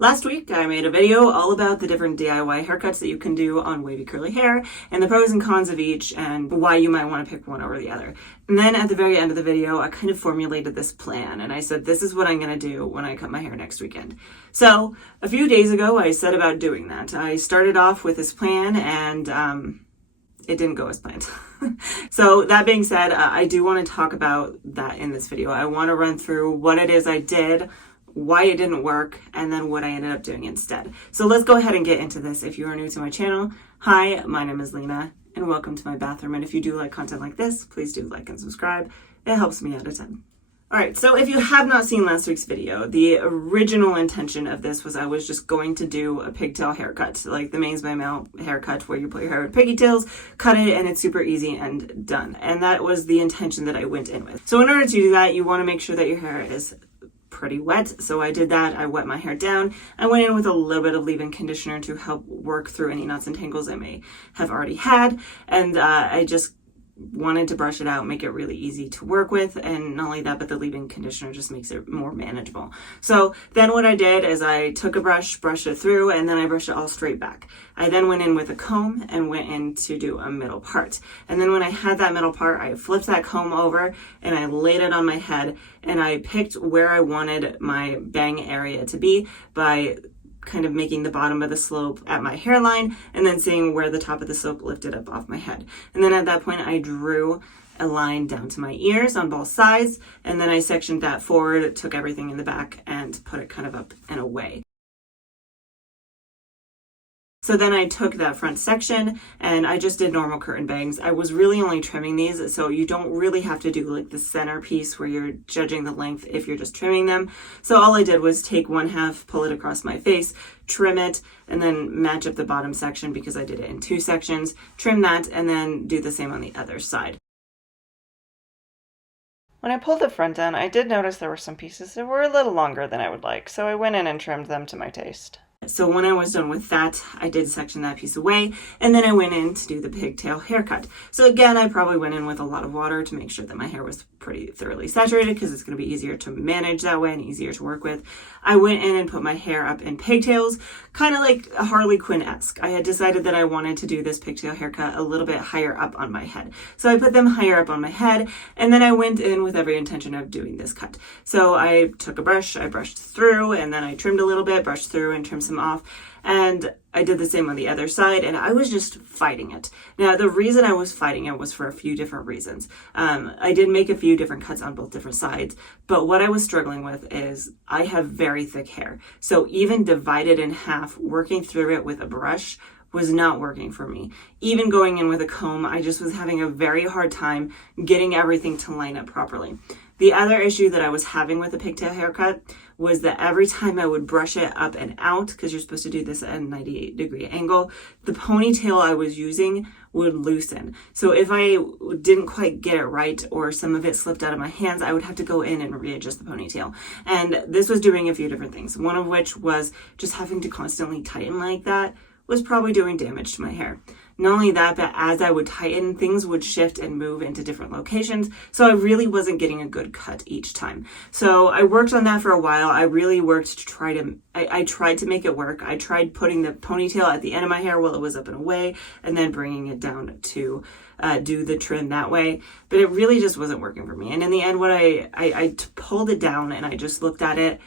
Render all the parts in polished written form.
Last week, I made a video all about the different DIY haircuts that you can do on wavy curly hair and the pros and cons of each and why you might want to pick one over the other. And then at the very end of the video, I kind of formulated this plan and I said, this is what I'm going to do when I cut my hair next weekend. So a few days ago, I set about doing that. I started off with this plan and it didn't go as planned. So that being said, I do want to talk about that in this video. I want to run through what it is I did, why it didn't work, and then what I ended up doing instead. So let's go ahead and get into this. If you are new to my channel, hi, my name is Lena, and welcome to my bathroom. And if you do like content like this, please do like and subscribe. It helps me out a ton. All right, so if you have not seen last week's video, the original intention of this was I was just going to do a pigtail haircut, like the mains by male haircut where you put your hair in pigtails, cut it, and it's super easy and done. And that was the intention that I went in with. So in order to do that, you want to make sure that your hair is pretty wet. So I did that. I wet my hair down. I went in with a little bit of leave-in conditioner to help work through any knots and tangles I may have already had. And I just wanted to brush it out, make it really easy to work with. And not only that, but the leave-in conditioner just makes it more manageable. So then what I did is I took a brush, brushed it through, and then I brushed it all straight back. I then went in with a comb and went in to do a middle part. And then when I had that middle part, I flipped that comb over and I laid it on my head and I picked where I wanted my bang area to be by kind of making the bottom of the slope at my hairline and then seeing where the top of the slope lifted up off my head. And then at that point, I drew a line down to my ears on both sides. And then I sectioned that forward, took everything in the back and put it kind of up and away. So then I took that front section and I just did normal curtain bangs. I was really only trimming these, so you don't really have to do like the center piece where you're judging the length if you're just trimming them. So all I did was take one half, pull it across my face, trim it, and then match up the bottom section because I did it in two sections, trim that, and then do the same on the other side. When I pulled the front down, I did notice there were some pieces that were a little longer than I would like, so I went in and trimmed them to my taste. So when I was done with that, I did section that piece away, and then I went in to do the pigtail haircut. So again, I probably went in with a lot of water to make sure that my hair was pretty thoroughly saturated because it's going to be easier to manage that way and easier to work with. I went in and put my hair up in pigtails, kind of like a Harley Quinn-esque. I had decided that I wanted to do this pigtail haircut a little bit higher up on my head. So I put them higher up on my head, and then I went in with every intention of doing this cut. So I took a brush, I brushed through, and then I trimmed a little bit, brushed through and trimmed some off. And I did the same on the other side, and I was just fighting it. Now, the reason I was fighting it was for a few different reasons. I did make a few different cuts on both different sides, but what I was struggling with is I have very thick hair. So even divided in half, working through it with a brush was not working for me. Even going in with a comb, I just was having a very hard time getting everything to line up properly. The other issue that I was having with the pigtail haircut was that every time I would brush it up and out, because you're supposed to do this at a 98-degree angle, the ponytail I was using would loosen. So if I didn't quite get it right or some of it slipped out of my hands, I would have to go in and readjust the ponytail. And this was doing a few different things. One of which was just having to constantly tighten like that was probably doing damage to my hair. Not only that, but as I would tighten, things would shift and move into different locations. So I really wasn't getting a good cut each time. So I worked on that for a while. I really worked to try to, I tried to make it work. I tried putting the ponytail at the end of my hair while it was up and away, and then bringing it down to do the trim that way. But it really just wasn't working for me. And in the end, what I pulled it down and I just looked at it,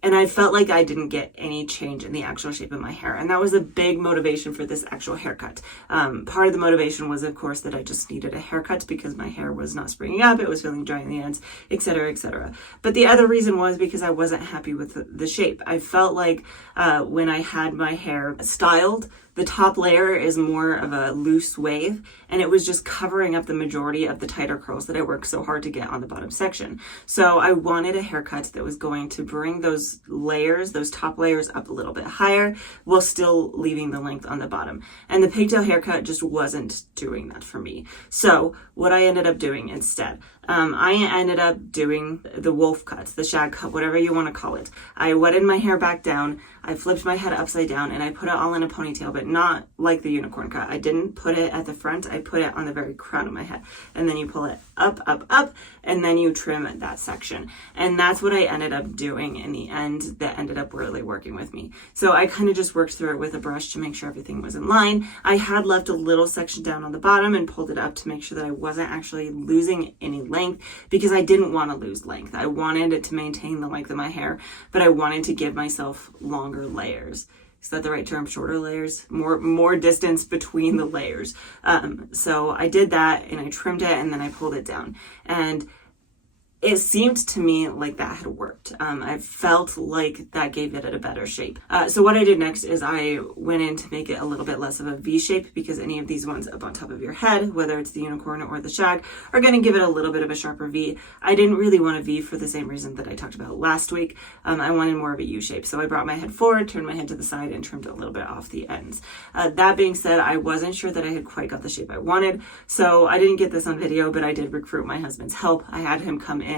and I felt like I didn't get any change in the actual shape of my hair. And that was a big motivation for this actual haircut. Part of the motivation was, of course, that I just needed a haircut because my hair was not springing up. It was feeling dry in the ends, etc., etc. But the other reason was because I wasn't happy with the shape. I felt like when I had my hair styled, the top layer is more of a loose wave, and it was just covering up the majority of the tighter curls that I worked so hard to get on the bottom section. So I wanted a haircut that was going to bring those layers, those top layers up a little bit higher while still leaving the length on the bottom. And the pigtail haircut just wasn't doing that for me. So what I ended up doing instead, I ended up doing the wolf cut, the shag cut, whatever you want to call it. I wetted my hair back down, I flipped my head upside down, and I put it all in a ponytail, but not like the unicorn cut. I didn't put it at the front. I put it on the very crown of my head. And then you pull it up, up, up, and then you trim that section. And that's what I ended up doing in the end that ended up really working with me. So I kind of just worked through it with a brush to make sure everything was in line. I had left a little section down on the bottom and pulled it up to make sure that I wasn't actually losing any length, because I didn't want to lose length. I wanted it to maintain the length of my hair, but I wanted to give myself longer layers. Is that the right term? Shorter layers, more distance between the layers. So I did that and I trimmed it and then I pulled it down. And it seemed to me like that had worked. I felt like that gave it a better shape. So what I did next is I went in to make it a little bit less of a V shape, because any of these ones up on top of your head, whether it's the unicorn or the shag, are going to give it a little bit of a sharper V. I didn't really want a V for the same reason that I talked about last week. I wanted more of a U shape. So I brought my head forward, turned my head to the side, and trimmed a little bit off the ends. That being said, I wasn't sure that I had quite got the shape I wanted. So I didn't get this on video, but I did recruit my husband's help. I had him come in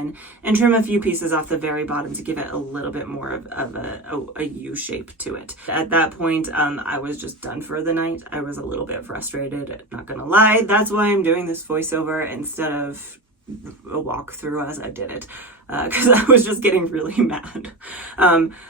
and trim a few pieces off the very bottom to give it a little bit more of a U shape to it. At that point, I was just done for the night. I was a little bit frustrated, not gonna lie. That's why I'm doing this voiceover instead of a walkthrough as I did it, because I was just getting really mad.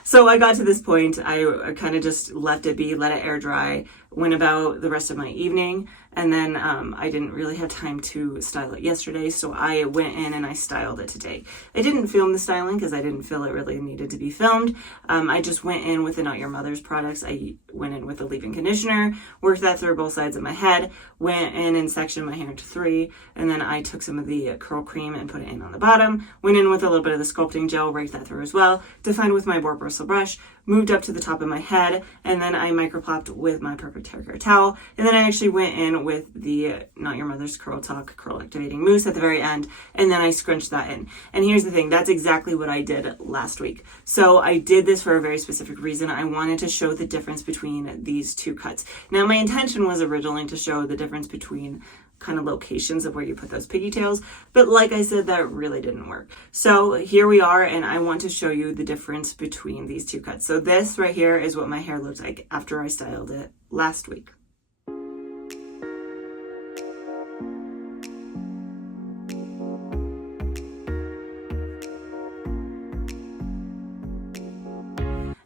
So I got to this point, I kind of just left it be, let it air dry, went about the rest of my evening, and then I didn't really have time to style it yesterday, so I went in and I styled it today. I didn't film the styling because I didn't feel it really needed to be filmed. I just went in with the Not Your Mother's products. I went in with the leave-in conditioner, worked that through both sides of my head, went in and sectioned my hair into 3, and then I took some of the curl cream and put it in on the bottom, went in with a little bit of the sculpting gel, raked that through as well, defined with my boar bristle brush, moved up to the top of my head, and then I microplopped with my perfect hair care towel, and then I actually went in with the Not Your Mother's Curl Talk Curl Activating Mousse at the very end, and then I scrunched that in. And here's the thing, that's exactly what I did last week. So I did this for a very specific reason. I wanted to show the difference between these two cuts. Now, my intention was originally to show the difference between kind of locations of where you put those pigtails, but like I said, that really didn't work. So here we are, and I want to show you the difference between these two cuts. So this right here is what my hair looked like after I styled it last week.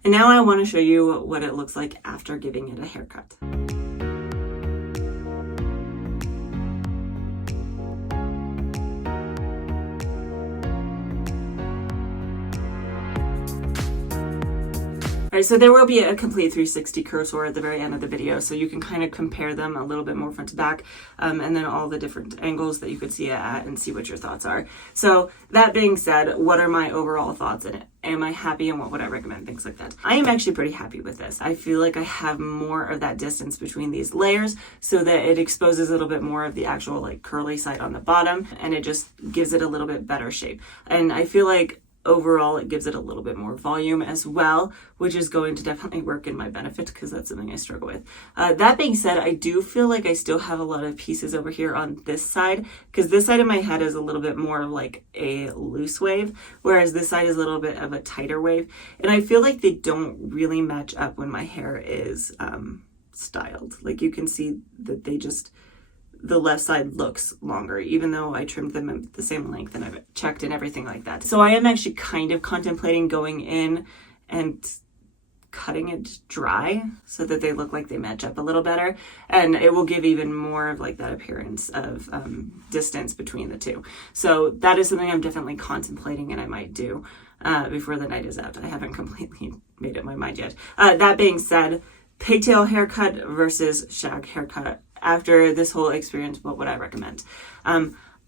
And now I want to show you what it looks like after giving it a haircut. All right, so there will be a complete 360 cursor at the very end of the video, so you can kind of compare them a little bit more front to back, and then all the different angles that you could see it at and see what your thoughts are. So that being said, what are my overall thoughts in it? Am I happy, and what would I recommend? Things like that. I am actually pretty happy with this. I feel like I have more of that distance between these layers so that it exposes a little bit more of the actual like curly side on the bottom, and it just gives it a little bit better shape. And I feel like overall it gives it a little bit more volume as well, which is going to definitely work in my benefit because that's something I struggle with. That being said, I do feel like I still have a lot of pieces over here on this side, because this side of my head is a little bit more like a loose wave, whereas this side is a little bit of a tighter wave, and I feel like they don't really match up when my hair is styled. Like you can see that they just, the left side looks longer, even though I trimmed them at the same length and I've checked and everything like that. So I am actually kind of contemplating going in and cutting it dry so that they look like they match up a little better, and it will give even more of like that appearance of distance between the two. So that is something I'm definitely contemplating and I might do before the night is out. I haven't completely made up my mind yet. That being said, pigtail haircut versus shag haircut. After this whole experience, what would I recommend?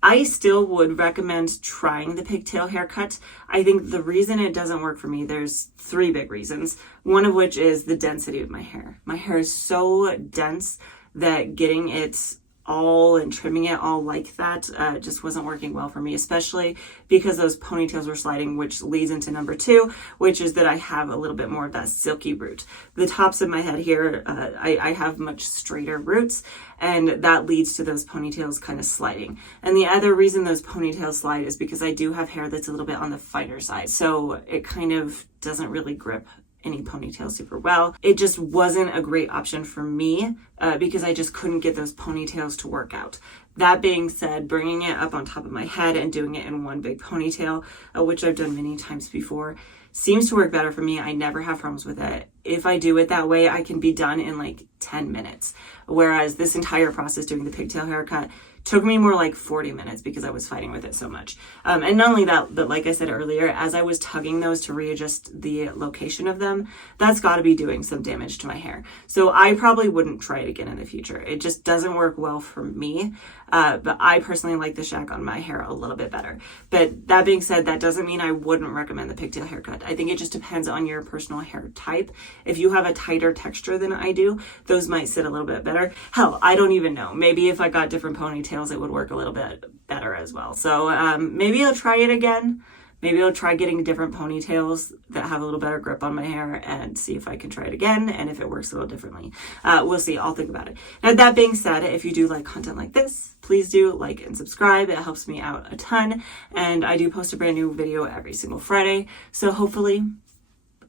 I still would recommend trying the pigtail haircut. I think the reason it doesn't work for me, there's 3 big reasons. One of which is the density of my hair. My hair is so dense that getting it all and trimming it all like that just wasn't working well for me, especially because those ponytails were sliding, which leads into number 2, which is that I have a little bit more of that silky root. The tops of my head here, I have much straighter roots, and that leads to those ponytails kind of sliding. And the other reason those ponytails slide is because I do have hair that's a little bit on the finer side, so it kind of doesn't really grip any ponytail super well. It just wasn't a great option for me because I just couldn't get those ponytails to work out. That being said, bringing it up on top of my head and doing it in one big ponytail, which I've done many times before, seems to work better for me. I never have problems with it. If I do it that way, I can be done in like 10 minutes. Whereas this entire process doing the pigtail haircut took me more like 40 minutes because I was fighting with it so much. And not only that, but like I said earlier, as I was tugging those to readjust the location of them, that's got to be doing some damage to my hair. So I probably wouldn't try it again in the future. It just doesn't work well for me. But I personally like the Shag on my hair a little bit better. But that being said, that doesn't mean I wouldn't recommend the pigtail haircut. I think it just depends on your personal hair type. If you have a tighter texture than I do, those might sit a little bit better. Hell, I don't even know. Maybe if I got different ponytails, it would work a little bit better as well. So maybe I'll try it again. Maybe I'll try getting different ponytails that have a little better grip on my hair and see if I can try it again and if it works a little differently. We'll see. I'll think about it. Now, that being said, if you do like content like this, please do like and subscribe. It helps me out a ton. And I do post a brand new video every single Friday. So hopefully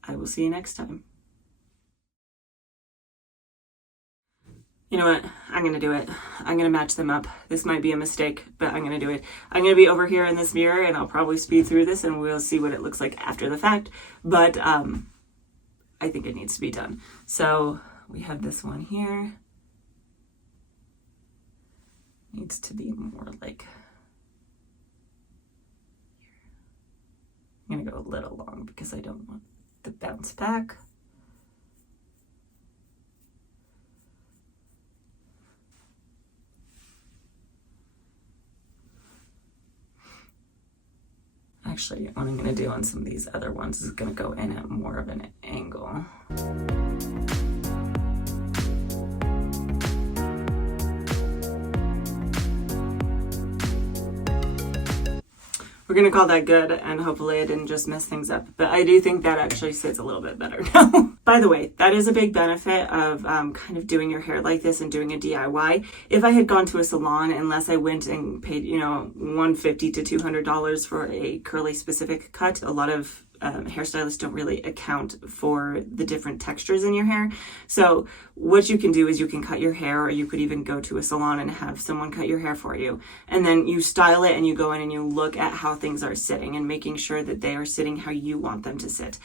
I will see you next time. You know what? I'm going to do it. I'm going to match them up. This might be a mistake, but I'm going to do it. I'm going to be over here in this mirror and I'll probably speed through this and we'll see what it looks like after the fact. But I think it needs to be done. So we have this one here. Needs to be more like, I'm going to go a little long because I don't want the bounce back. Actually, what I'm going to do on some of these other ones is going to go in at more of an angle. We're going to call that good, and hopefully I didn't just mess things up. But I do think that actually sits a little bit better now. By the way, that is a big benefit of kind of doing your hair like this and doing a DIY. If I had gone to a salon, unless I went and paid, $150 to $200 for a curly specific cut, a lot of hairstylists don't really account for the different textures in your hair. So what you can do is you can cut your hair, or you could even go to a salon and have someone cut your hair for you. And then you style it and you go in and you look at how things are sitting and making sure that they are sitting how you want them to sit.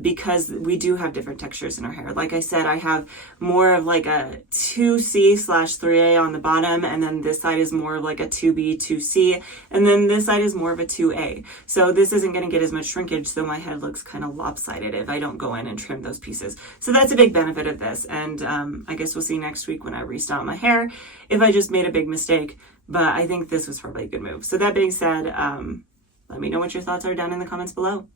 Because we do have different textures in our hair. Like I said, I have more of like a 2C/3A on the bottom, and then this side is more of like a 2B, 2C, and then this side is more of a 2A. So this isn't going to get as much shrinkage, so my head looks kind of lopsided if I don't go in and trim those pieces. So that's a big benefit of this. And I guess we'll see next week when I restyle my hair if I just made a big mistake. But I think this was probably a good move. So that being said, let me know what your thoughts are down in the comments below.